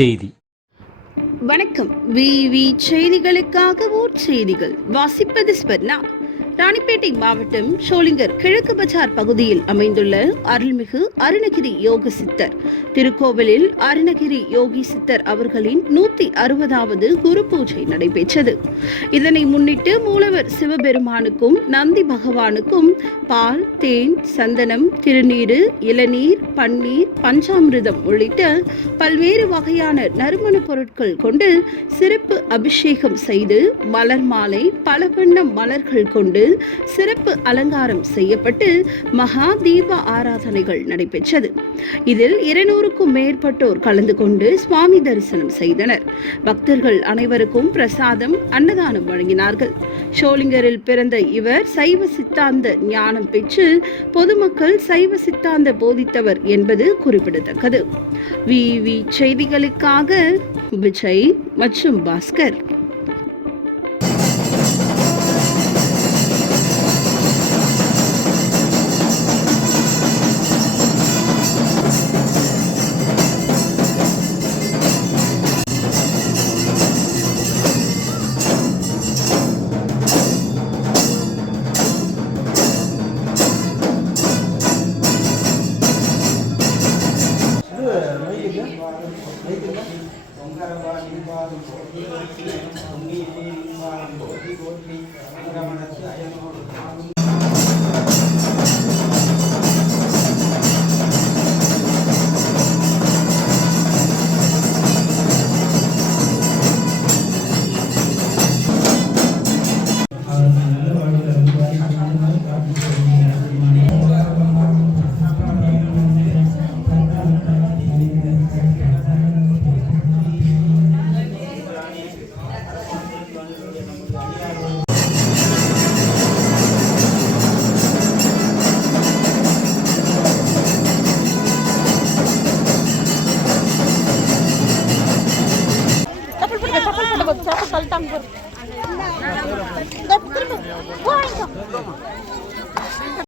செய்தி. வணக்கம். விவி செய்திகளுக்காக ஊர் செய்திகள் வாசிப்பது ஸ்வர்ணா. ராணிப்பேட்டை மாவட்டம் ஷோலிங்கர் கிழக்கு பஜார் பகுதியில் அமைந்துள்ள அருள்மிகு அருணகிரி யோக சித்தர் திருக்கோவிலில் அருணகிரி யோகி சித்தர் அவர்களின் 160வது குரு பூஜை நடைபெற்றது. இதனை முன்னிட்டு மூலவர் சிவபெருமானுக்கும் நந்தி பகவானுக்கும் பால், தேன், சந்தனம், திருநீரு, இளநீர், பன்னீர், பஞ்சாமிர்தம் உள்ளிட்ட பல்வேறு வகையான நறுமண பொருட்கள் கொண்டு சிறப்பு அபிஷேகம் செய்து மலர் மாலை, பல வண்ண மலர்கள் கொண்டு சிறப்பு அலங்காரம் செய்யப்பட்டு மகா தீப ஆராதனைகள் நடைபெற்றது. இதில் 200க்கும் மேற்பட்டோர் கலந்து கொண்டு சுவாமி தரிசனம் செய்தனர். பக்தர்கள் அனைவருக்கும் பிரசாதம், அன்னதானம் வழங்கினார்கள். ஷோலிங்கரில் பிறந்த இவர் சைவ சித்தாந்த ஞானம் பெற்று பொதுமக்கள் சைவ சித்தாந்த போதித்தவர் என்பது குறிப்பிடத்தக்கது. விவி செய்திகளுக்காக விஜய் மற்றும் பாஸ்கர். Saltang